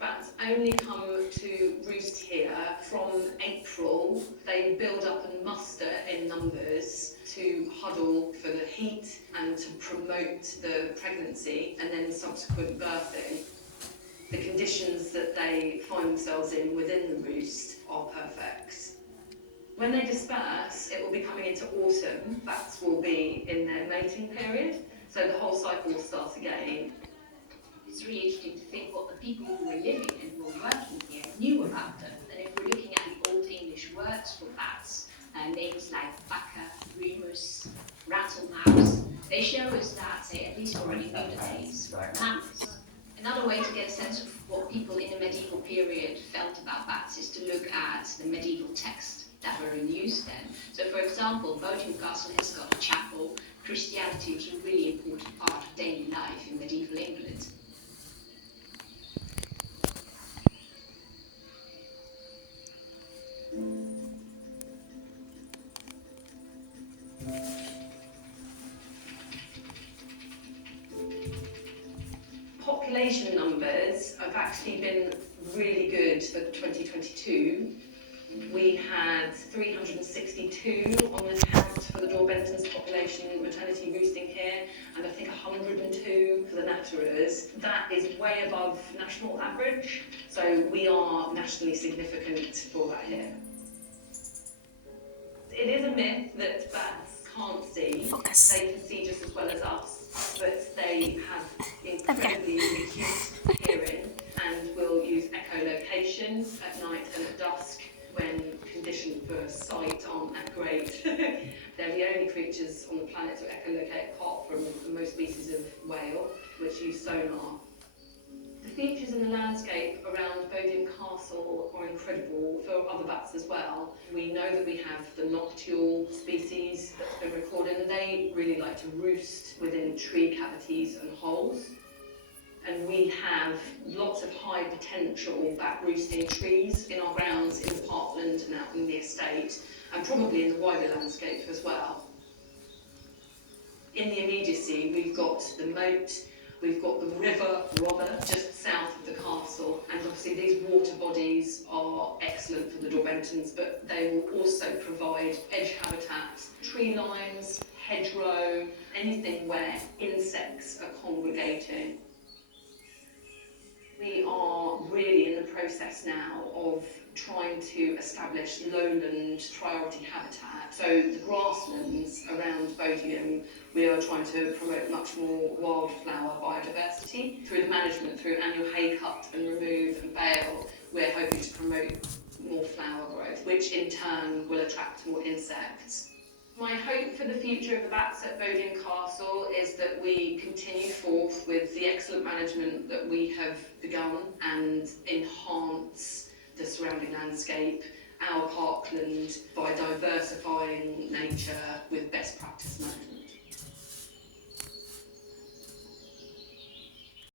Bats only come to roost here from April. They build up and muster in numbers to huddle for the heat and to promote the pregnancy and then subsequent birthing. The conditions that they find themselves in within the roost are perfect. When they disperse, it will be coming into autumn. Bats will be in their mating period, so the whole cycle will start again. It's really interesting to think what the people who were living and who were working here knew about them. And if we're looking at the Old English words for bats, names like baka, remus, rattlemouse, they show us that they at least already knew the names bats. Another way to get a sense of what people in the medieval period felt about bats is to look at the medieval texts that were in use then. So for example, Bodiam Castle has got a chapel. Christianity was a really important part of daily life in medieval England. Population numbers have actually been really good for 2022. We had 362 on the count for the Dorbenton's population maternity roosting here, and I think 102 for the natterers. That is way above national average, so we are nationally significant for that here. It is a myth that bats can't see. Focus. They can see just as well as us, but they have incredibly acute hearing and will use echolocation at night and at dusk when conditions for sight aren't that great. They're the only creatures on the planet to echolocate apart from most species of whale, which use sonar. The features in the landscape around Bodiam Castle are incredible for other bats as well. We know that we have the noctule species that's been recorded, and they really like to roost within tree cavities and holes. And we have lots of high potential bat roosting trees in our grounds in the parkland and out in the estate, and probably in the wider landscape as well. In the immediacy, we've got the moat, we've got the river Robber just south of the castle, and obviously these water bodies are excellent for the Dorbentons, but they will also provide edge habitats, tree lines, hedgerow, anything where insects are congregating. We are really in the process now of trying to establish lowland priority habitat. So the grasslands around Bodiam, we are trying to promote much more wildflower biodiversity. Through the management, through annual hay cut and remove and bale, we're hoping to promote more flower growth, which in turn will attract more insects. My hope for the future of the bats at Bodiam Castle is that we continue forth with the excellent management that we have begun and enhance the surrounding landscape, our parkland, by diversifying nature with best practice management.